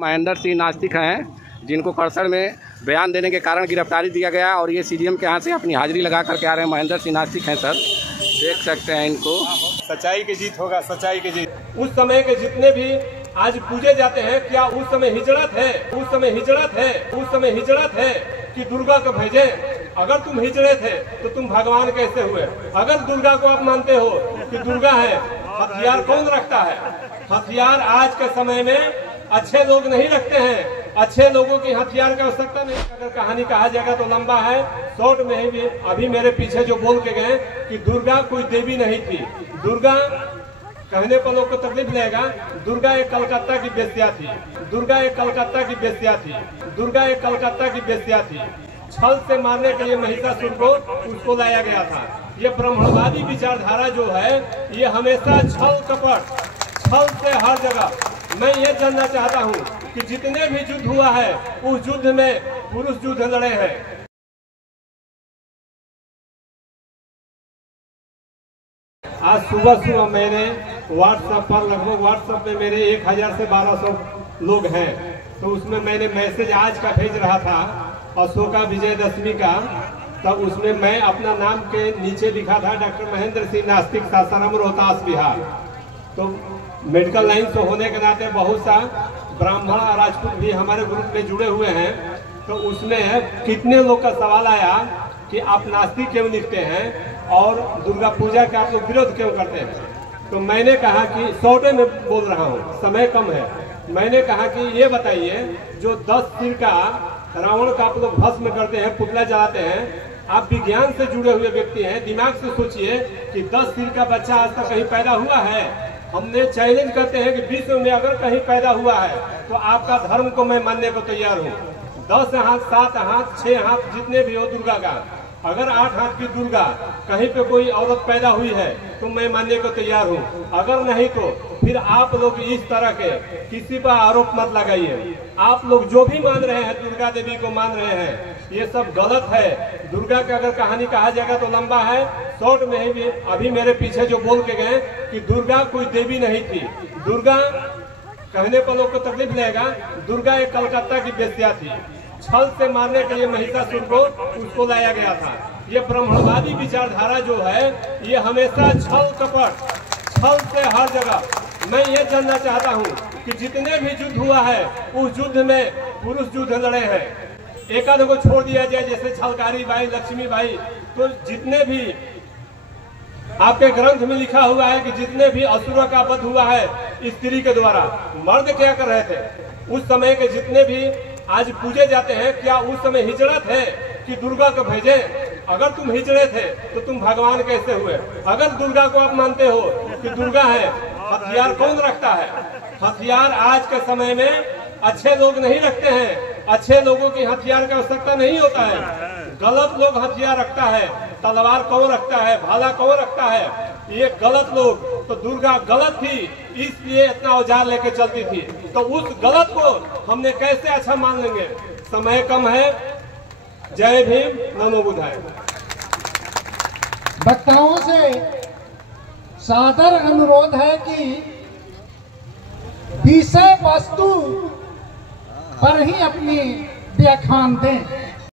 महेंद्र सिंह नास्तिक हैं जिनको करसर में बयान देने के कारण गिरफ्तारी दिया गया और ये सीडीएम के यहाँ से अपनी हाजिरी लगा करके आ रहे हैं। महेंद्र सिंह नास्तिक हैं सर, देख सकते हैं इनको। सच्चाई की जीत होगा, सच्चाई की जीत। उस समय के जितने भी आज पूजे जाते हैं, क्या उस समय हिजड़त है? उस समय हिजड़त है, उस समय हिजड़त है कि दुर्गा को भेजे? अगर तुम हिजड़े थे तो तुम भगवान कैसे हुए? अगर दुर्गा को आप मानते हो कि दुर्गा है, हथियार कौन रखता है? हथियार आज के समय में अच्छे लोग नहीं रखते हैं। अच्छे लोगों की हथियार की आवश्यकता नहीं। अगर कहानी कहा जाएगा तो लंबा है, शॉर्ट में ही भी अभी मेरे पीछे जो बोल के गए कि दुर्गा कोई देवी नहीं थी। दुर्गा कहने पर लोग को तकलीफ लगेगा। दुर्गा एक कलकत्ता की बेस्या थी। दुर्गा एक कलकत्ता की बेस्या थी। दुर्गा एक कलकत्ता की बेस्या थी। छल से मारने के लिए महिषासुर को उसको लाया गया था। ये ब्राह्मणवादी विचारधारा जो है, ये हमेशा छल कपट, छल से हर जगह। मैं ये जानना चाहता हूँ कि जितने भी युद्ध हुआ है उस युद्ध में पुरुष युद्ध लड़े हैं। आज सुबह सुबह मैंने व्हाट्सएप पर व्हाट्सएप में मेरे 1000 से 1200 लोग हैं, तो उसमें मैंने मैसेज आज का भेज रहा था अशोका विजयदशमी का। तब उसमें मैं अपना नाम के नीचे लिखा था डॉक्टर महेंद्र सिंह नास्तिक, सासाराम, रोहतास, बिहार। तो मेडिकल लाइन से होने के नाते बहुत सा ब्राह्मण और राजपूत भी हमारे ग्रुप में जुड़े हुए हैं। तो उसमें कितने लोग का सवाल आया कि आप नास्तिक क्यों लिखते हैं और दुर्गा पूजा का आप लोग विरोध क्यों करते हैं? तो मैंने कहा कि शॉर्टे में बोल रहा हूँ, समय कम है। मैंने कहा कि ये बताइए, जो 10 सिर का रावण का आप लोग भस्म करते हैं, पुतला जलाते हैं, आप विज्ञान से जुड़े हुए व्यक्ति हैं, दिमाग से सोचिए कि 10 सिर का बच्चा आज तक कहीं पैदा हुआ है? हमने चैलेंज करते हैं कि विश्व में अगर कहीं पैदा हुआ है तो आपका धर्म को मैं मानने को तैयार हूँ। 10 हाथ, 7 हाथ, 6 हाथ जितने भी हो दुर्गा का, अगर 8 हाथ की दुर्गा कहीं पे कोई औरत पैदा हुई है तो मैं मानने को तैयार हूँ। अगर नहीं तो फिर आप लोग इस तरह के किसी पर आरोप मत लगाइए। आप लोग जो भी मान रहे हैं, दुर्गा देवी को मान रहे हैं, ये सब गलत है। दुर्गा की अगर कहानी कहा जाएगा तो लंबा है, शॉर्ट में ही भी अभी मेरे पीछे जो बोल के गए कि दुर्गा कोई देवी नहीं थी। दुर्गा कहने पर लोग को तकलीफ लगेगा। दुर्गा एक कलकत्ता की बेस्या थी। छल से मारने के लिए महिषासुर को उसको लाया गया था। ये ब्राह्मणवादी विचारधारा जो है, ये हमेशा छल कपट, छल से हर जगह। मैं ये जानना चाहता हूँ कि जितने भी युद्ध हुआ है उस युद्ध में पुरुष युद्ध लड़े हैं। एक आध को छोड़ दिया जाए जैसे छलकारी बाई, लक्ष्मी बाई, तो जितने भी आपके ग्रंथ में लिखा हुआ है कि जितने भी असुरों का वध हुआ है स्त्री के द्वारा, मर्द क्या कर रहे थे? उस समय के जितने भी आज पूजे जाते हैं, क्या उस समय हिजड़त है कि दुर्गा को भेजे? अगर तुम हिजड़े थे तो तुम भगवान कैसे हुए? अगर दुर्गा को आप मानते हो कि दुर्गा है, हथियार कौन रखता है? हथियार आज के समय में अच्छे लोग नहीं रखते हैं। अच्छे लोगों की हथियार की आवश्यकता नहीं होता है। गलत लोग हथियार रखता है। तलवार कौन रखता है? भाला कौन रखता है? ये गलत लोग। तो दुर्गा गलत थी, इसलिए इतना औजार लेके चलती थी। तो उस गलत को हमने कैसे अच्छा मान लेंगे? समय कम है। जय भीम, नमो बुद्धाय। वक्ताओं से सादर अनुरोध है कि विषय वस्तु पर ही अपनी व्याख्यान दें।